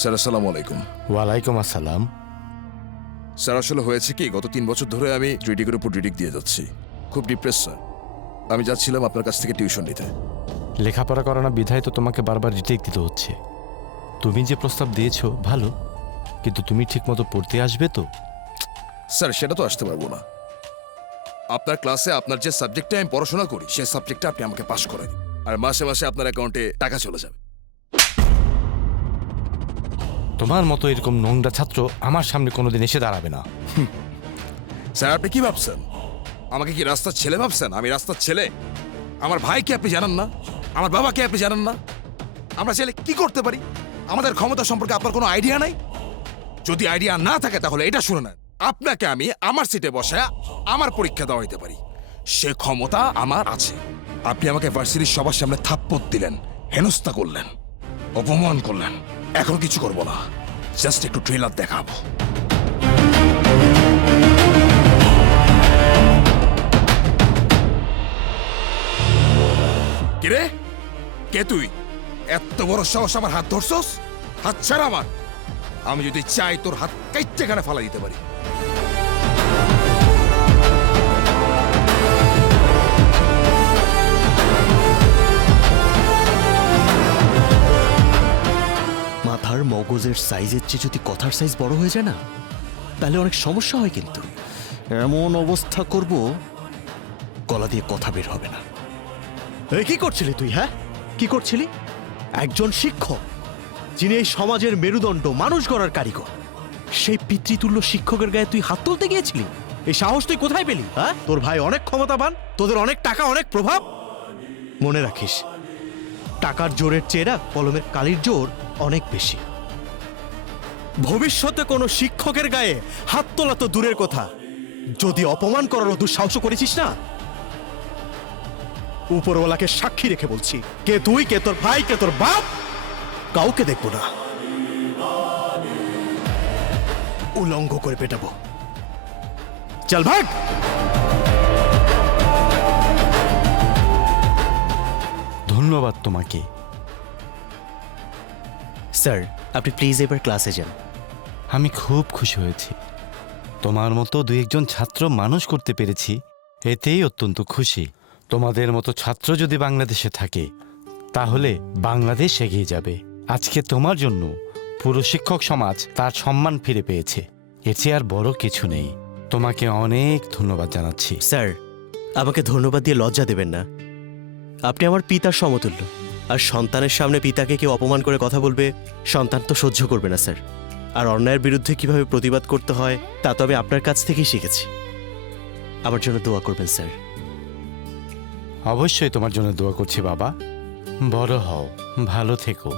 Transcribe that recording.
Sir আসসালামু আলাইকুম। ওয়ালাইকুম আসসালাম। স্যার আসলে হয়েছে কি, গত 3 বছর ধরে আমি রিডিকের উপর রিডিক দিয়ে যাচ্ছি। খুব ডিপ্রেস স্যার। আমি যাচ্ছিলাম আপনার কাছ থেকে টিউশন নিতে। লেখাপড়া করানো বিধায় তো তোমাকে বারবার রিটেক দিতে হচ্ছে। তুমি যে প্রস্তাব দিয়েছো ভালো, কিন্তু তুমি ঠিকমতো পড়তে আসবে তো? স্যার সেটা তো আসতে পারবো না। আপনার ক্লাসে আপনার যে সাবজেক্টে আমি পড়াশোনা করি সেই সাবজেক্টে আপনি আমাকে পাশ করে দিন, আর মাসে মাসে আপনার অ্যাকাউন্টে টাকা চলে যাবে। তোমার মতো এরকম নোংরা ছাত্র আমার সামনে কোনোদিন এসে দাঁড়াবে না। স্যার আপনি কি ভাবছেন? আমাকে কি রাস্তার ছেলে ভাবছেন? আমি রাস্তার ছেলে? আমার ভাইকে আপনি জানেন না, আমার বাবাকে আপনি জানেন না। আমরা ছেলে কি করতে পারি, আমাদের ক্ষমতা সম্পর্কে আপনার কোনো আইডিয়া নাই? যদি আইডিয়া না থাকে তাহলে এটা শুনে নেন, আপনাকে আমি আমার সিটে বসে আমার পরীক্ষা দেওয়া হইতে পারি, সে ক্ষমতা আমার আছে। আপনি আমাকে ভার্সিটির সবার সামনে থাপ্পড় দিলেন, হেনস্থা করলেন, অপমান করলেন। এখন কিছু করবো না, জাস্ট একটু ট্রেলার দেখাবো। কিরে, কে তুই? এত বড় সাহস আমার হাত ধরছস? হাত ছাড় আমার। আমি যদি চাই তোর হাত কাইটে এখানে ফালা দিতে পারি। মাথার মগজের সাইজের চেয়ে যদি কথার সাইজ বড় হয়ে যায় না, তাহলে অনেক সমস্যা হয়। কিন্তু এমন অবস্থা করব, গলা দিয়ে কথা বের হবে না। এই কি করছিলি তুই? হ্যাঁ, কি করছিলি? একজন শিক্ষক, যিনি এই সমাজের মেরুদণ্ড, মানুষ গড়ার কারিগর, সেই পিতৃতুল্য শিক্ষকের গায়ে তুই হাত তুলতে গিয়েছিলি? এই সাহস তুই কোথায় পেলি? হ্যাঁ, তোর ভাই অনেক ক্ষমতাবান, তোদের অনেক টাকা, অনেক প্রভাব। মনে রাখিস, টাকার জোরের চেয়ে কলমের কালির জোর অনেক বেশি। ভবিষ্যতে কোনো শিক্ষকের গায়ে হাত তোলা তো দূরের কথা, যদি অপমান করার দুঃসাহস করেছিস না, উপরওয়ালাকে সাক্ষী রেখে বলছি, কে তুই, কে তোর ভাই, কে তোর বাপ, কাউকে দেখবো না, উলঙ্গ করে পেটাবো। চল ভাগ। ধন্যবাদ তোমাকে। স্যার, আপনি প্লিজ এবার ক্লাসে যান। আমি খুব খুশি হয়েছি। তোমার মতো দু একজন ছাত্র মানুষ করতে পেরেছি, এতেই অত্যন্ত খুশি। তোমাদের মতো ছাত্র যদি বাংলাদেশে থাকে তাহলে বাংলাদেশ এগিয়ে যাবে। আজকে তোমার জন্য পুরো শিক্ষক সমাজ তার সম্মান ফিরে পেয়েছে। এর চেয়ে আর বড় কিছু নেই। তোমাকে অনেক ধন্যবাদ জানাচ্ছি। স্যার, আমাকে ধন্যবাদ দিয়ে লজ্জা দেবেন না। আপনি আমার পিতার সমতুল্য, আর সন্তানের সামনে পিতাকে কেউ অপমান করে কথা বলবে, সন্তান তো সহ্য করবে না স্যার। আর অন্যায়ের বিরুদ্ধে কিভাবে প্রতিবাদ করতে হয় তা তো আমি আপনার কাছ থেকেই শিখেছি। আমার জন্য দোয়া করবেন স্যার। অবশ্যই তোমার জন্য দোয়া করছি বাবা। বড় হও, ভালো থেকো।